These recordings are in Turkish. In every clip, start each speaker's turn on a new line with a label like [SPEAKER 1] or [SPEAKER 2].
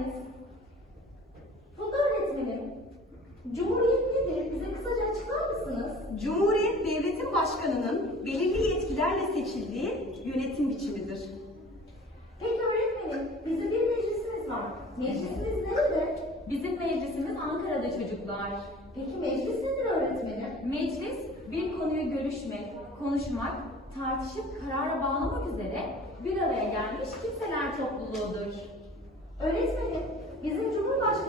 [SPEAKER 1] geldiniz. Funda öğretmenim, Cumhuriyet nedir? Bize kısaca açıklar mısınız?
[SPEAKER 2] Cumhuriyet, devletin başkanının belirli yetkilerle seçildiği yönetim biçimidir.
[SPEAKER 1] Peki öğretmenim, bizim bir meclisimiz var. Meclisimiz nerede?
[SPEAKER 3] Bizim meclisimiz Ankara'da çocuklar.
[SPEAKER 1] Peki meclis nedir öğretmenim?
[SPEAKER 3] Meclis, bir konuyu görüşmek, konuşmak, tartışıp karara bağlamak üzere bir araya gelmiş kimseler topluluğudur.
[SPEAKER 1] Öğretmenim,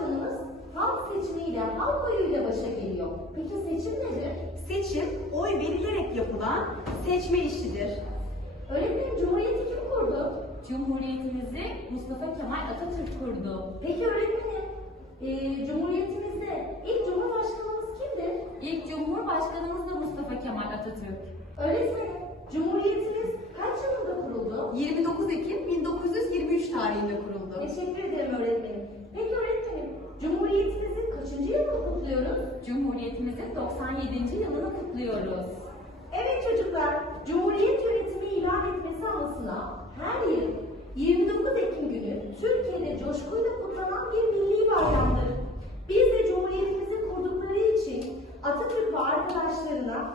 [SPEAKER 1] Cumhurbaşkanımız halk seçimiyle, halk oyuyla başa geliyor. Peki seçim nedir?
[SPEAKER 2] Seçim, oy verilerek yapılan seçme işidir.
[SPEAKER 1] Öğretmenim, Cumhuriyeti kim kurdu?
[SPEAKER 3] Cumhuriyetimizi Mustafa Kemal Atatürk kurdu.
[SPEAKER 1] Peki öğretmenim, eee Cumhuriyetimizde ilk Cumhurbaşkanımız kimdir?
[SPEAKER 3] İlk Cumhurbaşkanımız da Mustafa Kemal Atatürk.
[SPEAKER 1] Öğretmenim, Cumhuriyetimiz kaç yılında kuruldu?
[SPEAKER 2] 29
[SPEAKER 3] Cumhuriyetimizin 97. yılını kutluyoruz.
[SPEAKER 1] Evet çocuklar, Cumhuriyet yönetimi ilan etmesi anısına her yıl 29 Ekim günü Türkiye'de coşkuyla kutlanan bir milli bayramdır. Biz de Cumhuriyetimizin kurdukları için Atatürk ve arkadaşlarına